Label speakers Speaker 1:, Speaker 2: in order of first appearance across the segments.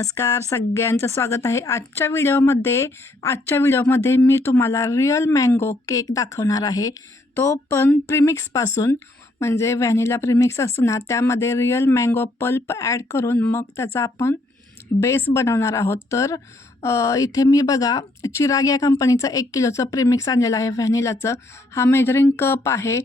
Speaker 1: नमस्कार सगळ्यांचं स्वागत आहे आजच्या व्हिडिओमध्ये. आजच्या व्हिडिओमध्ये मी तुम्हाला रिअल मँगो केक दाखवणार आहे. तो पण प्रिमिक्सपासून म्हणजे व्हॅनिला प्रिमिक्स असतो ना त्यामध्ये रिअल मँगो पल्प ॲड करून मग त्याचा आपण बेस बनवणार आहोत. तर इथे मी बघा चिराग या कंपनीचं एक किलोचं प्रिमिक्स आणलेलं आहे व्हॅनिलाचं हा मेजरिंग कप आहे.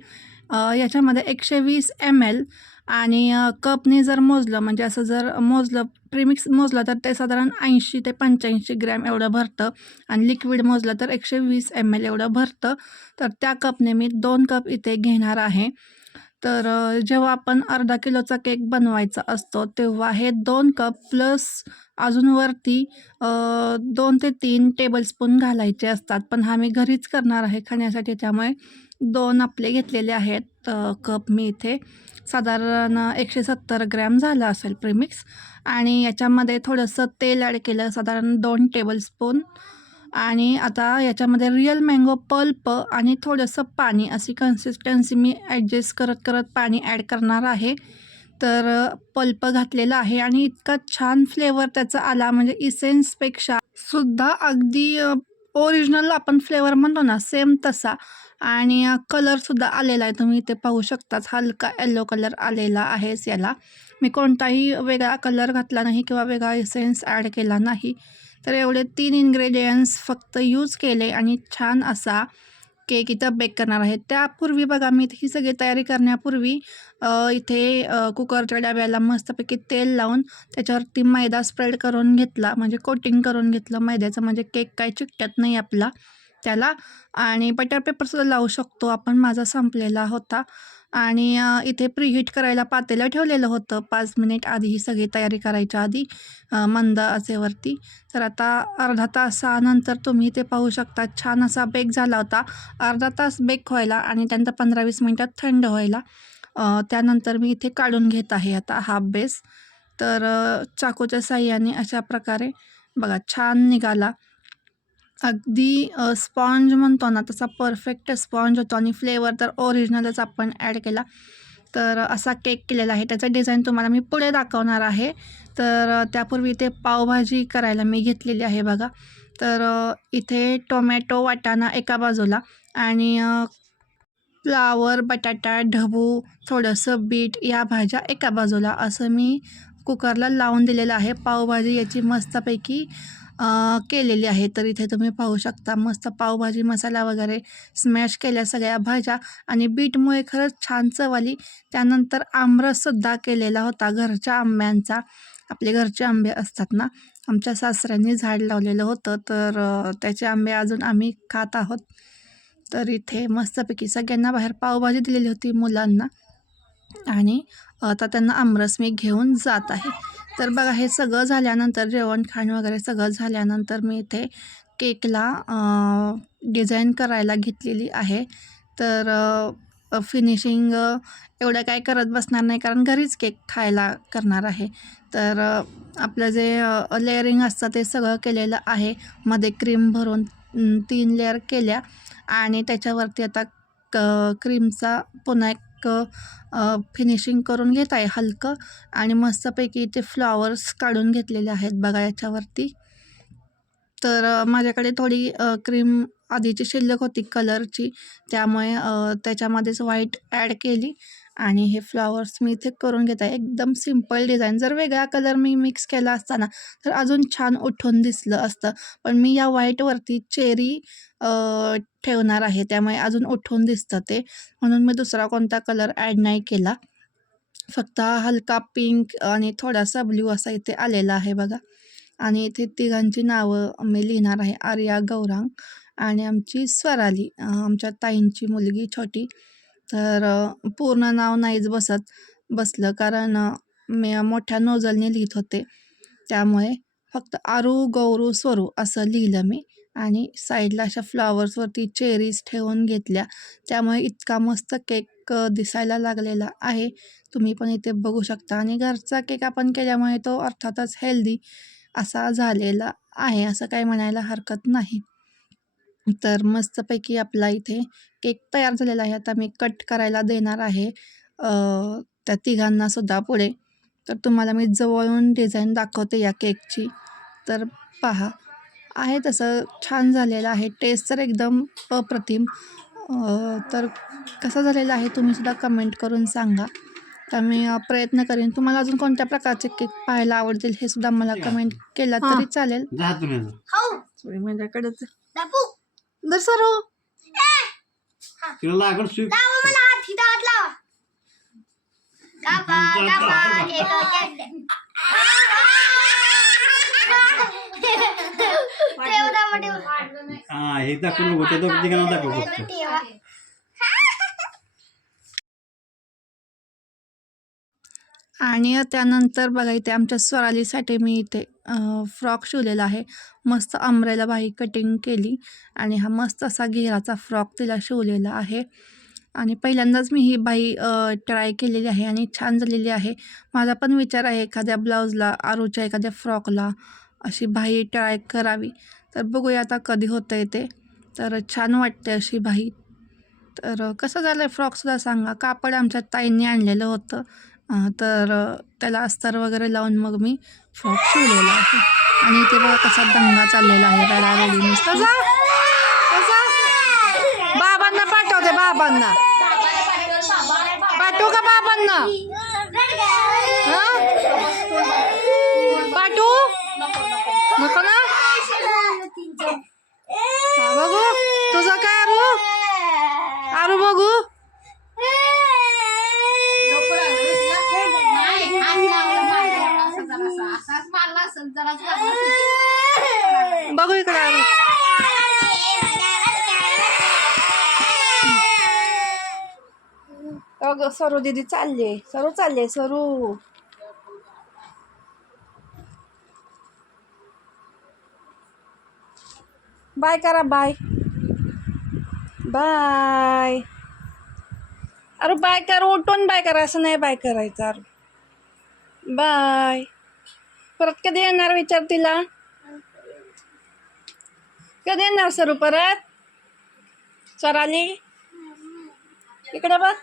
Speaker 1: याच्यामध्ये एकशे वीस एम एल आणि कपने जर मोजलं म्हणजे असं जर मोजलं प्रीमिक्स मोजलं तर ते साधारण ऐंशी ते पंच्याऐंशी ग्रॅम एवढं भरतं आणि लिक्विड मोजलं तर एकशे वीस एम एल एवढं भरतं. तर त्या कपने मी दोन कप इथे घेणार आहे. तर जेव्हा आपण अर्धा किलोचा केक बनवायचा असतो तेव्हा हे दोन कप प्लस अजून वरती दोन ते तीन टेबलस्पून घालायचे असतात. पण हा मी घरीच करणार आहे खाण्यासाठी त्यामुळे दोन आपले घेतलेले आहेत. कप मी इथे साधारण एकशे सत्तर ग्रॅम झालं असेल प्रिमिक्स आणि याच्यामध्ये थोडंसं तेल ॲड केलं साधारण दोन टेबलस्पून आणि आता याच्यामध्ये रिअल मँगो पल्प आणि थोडंसं पाणी अशी कन्सिस्टन्सी मी ॲडजस्ट करत करत पाणी ॲड करणार आहे. तर पल्प घातलेला आहे आणि इतका छान फ्लेवर त्याचा आला म्हणजे इसेन्सपेक्षा सुद्धा अगदी ओरिजिनल आपण फ्लेवर म्हणतो ना सेम तसा. आणि कलरसुद्धा आलेला आहे. तुम्ही इथे पाहू शकताच हलका येल्लो कलर आलेला आहेच याला. मी कोणताही वेगळा कलर घातला नाही किंवा वेगळा इसेन्स ॲड केला नाही. तर एवढे तीन इन्ग्रेडियंट्स फक्त यूज केले आणि छान असा केक इथं बेक करणार आहे त्यापूर्वी बघा मी ही सगळी तयारी करण्यापूर्वी इथे कुकरच्या डब्याला मस्तपैकी तेल लावून त्याच्यावरती मैदा स्प्रेड करून घेतला. म्हणजे कोटिंग करून घेतलं मैद्याचं. म्हणजे केक काय चिकटत नाही आपला त्याला. आणि बटर पेपरसुद्धा लावू शकतो. आपण माझा संपलेला होता. आणि इथे प्रीहीट करायला पातेलं ठेवलेलं होतं. पाच मिनिट आधी ही सगळी तयारी करायच्या आधी मंद आचेवरती तर आता अर्धा तासानंतर तुम्ही ते पाहू शकता छान असा बेक झाला होता. अर्धा तास बेक व्हायला आणि त्यानंतर पंधरा वीस मिनटात थंड व्हायला. त्यानंतर मी इथे काढून घेत आहे आता हाफ बेस. तर चाकूच्या साह्याने अशा प्रकारे बघा छान निघाला. अगदी स्पॉन्ज म्हणतो ना तसा परफेक्ट स्पॉन्ज होतो आणि फ्लेवर तर ओरिजिनलच आपण ॲड केला. तर असा केक केलेला आहे. त्याचं डिझाईन तुम्हाला मी पुढे दाखवणार आहे. तर त्यापूर्वी ते पावभाजी करायला मी घेतलेली आहे बघा. तर इथे टोमॅटो वाटाणा एका बाजूला आणि फ्लावर बटाटा ढबू थोडंसं बीट या भाज्या एका बाजूला. असं मी कुकरला लावून दिलेलं आहे. पावभाजी याची मस्तपैकी केलेली आहे. तर इथे तुम्ही पाहू शकता मस्त पावभाजी मसाला वगैरे स्मॅश केल्या सगळ्या भाज्या आणि बीटमुळे खरंच छान चव आली त्यानंतर आमरससुद्धा केलेला होता घरच्या आंब्यांचा. आपले घरचे आंबे असतात ना आमच्या सासऱ्यांनी झाड लावलेलं होतं. तर त्याचे आंबे अजून आम्ही खात आहोत. तर इथे मस्तपैकी सगळ्यांना बाहेर पावभाजी दिलेली होती मुलांना. आणि आता त्यांना आमरस मी घेऊन जात आहे. तर बघा हे सगळं झाल्यानंतर जेवण खाण वगैरे सगळं झाल्यानंतर मी इथे केकला डिझाईन करायला घेतलेली आहे. तर फिनिशिंग एवढं काय करत बसणार नाही कारण घरीच केक खायला करणार आहे. तर आपलं जे लेअरिंग असतं ते सगळं केलेलं आहे. मध्ये क्रीम भरून तीन लेअर केल्या आणि त्याच्यावरती आता क क्रीमचा पुन्हा एक फिनिशिंग करून घेत आहे हलकं आणि मस्तपैकी इथे फ्लॉवर्स काढून घेतलेले आहेत बघा याच्यावरती. तर माझ्याकडे थोडी क्रीम आधीची शिल्लक होती कलरची त्यामुळे त्याच्यामध्येच व्हाईट ॲड केली. आणि हे फ्लॉवर्स मी इथे करून घेत आहे. एकदम सिंपल डिझाईन. जर वेगळा कलर मी मिक्स केला असताना तर अजून छान उठून दिसलं असतं. पण मी या व्हाईटवरती चेरी ठेवणार आहे. त्यामुळे अजून उठून दिसतं ते. म्हणून मी दुसरा कोणता कलर ॲड नाही केला. फक्त हलका पिंक आणि थोडासा ब्ल्यू असा इथे आलेला आहे बघा. आणि इथे तिघांची नावं मी लिहिणार आहे. आर्या गौरांग आणि आमची स्वराली. आमच्या ताईंची मुलगी छोटी. तर पूर्ण नाव नाहीच बसत बसलं कारण मी मोठ्या नोजलने लिहित होते. त्यामुळे फक्त आरू गौरू स्वरू असं लिहिलं मी आणि साईडला अशा फ्लॉवर्सवरती चेरीज ठेवून घेतल्या. त्यामुळे इतका मस्त केक दिसायला लागलेला आहे. तुम्ही पण इथे बघू शकता आणि घरचा केक आपण केल्यामुळे तो अर्थातच हेल्दी असा झालेला आहे असं काही म्हणायला हरकत नाही. तर मस्तपैकी आपला इथे केक तयार झालेला आहे. आता मी कट करायला देणार आहे. अ, त्या तिघांना सुद्धा पुढे. तर तुम्हाला मी जवळून डिझाईन दाखवते या केकची. तर पहा आहे तसं छान झालेलं आहे. टेस्ट तर एकदम अप्रतिम. अं, तर कसं झालेलं आहे तुम्ही सुद्धा कमेंट करून सांगा. तर मी प्रयत्न करेन. तुम्हाला अजून कोणत्या प्रकारचे केक पाहायला आवडतील हे सुद्धा मला कमेंट केला
Speaker 2: हां.
Speaker 1: तरी चालेल. माझ्याकडेच.
Speaker 2: दाबू
Speaker 1: दर सरो
Speaker 3: तिला लागल स्वीट
Speaker 2: दाबू मला हात हिता हात लावा कापा कापा केक केक ठेव दाबा ठेव।
Speaker 3: हा हे दाखवू नको ते दोघं ठिकाणी दाखवू फक्त
Speaker 1: आणि त्यानंतर बघा इथे आमच्या स्वरालीसाठी मी इथे फ्रॉक शिवलेला आहे. मस्त अमरेला बाही कटिंग केली आणि हा मस्त असा घेराचा फ्रॉक तिला शिवलेला आहे. आणि पहिल्यांदाच मी ही बाई ट्राय केलेली आहे आणि छान झालेली आहे. माझा पण विचार आहे एखाद्या ब्लाऊजला आरूच्या एखाद्या फ्रॉकला अशी बाही ट्राय करावी. तर बघूया आता कधी होतं आहे ते. तर छान वाटते अशी बाही तर कसं झालं आहे फ्रॉकसुद्धा सांगा. कापड आमच्या ताईंनी आणलेलं होतं. तर त्याला अस्तर वगैरे लावून मग मी फ्रॉक शिवलेला आहे. आणि ते बघा कसा दंगा चाललेला आहे. रडारडी नुसतं जा. बाबांना पाठवते बाबांना. पाठवू का बाबांना? पाठवू? नको ना अगं सरू दीदी चालले सरू चालले सरू. बाय करा बाय. बाय. अरे बाय कर उठून बाय करा. असं नाही बाय करायचं अरे. बाय. परत कधी येणार विचार तिला? कधी येणार सरू परत? सर आली इकडे बघ.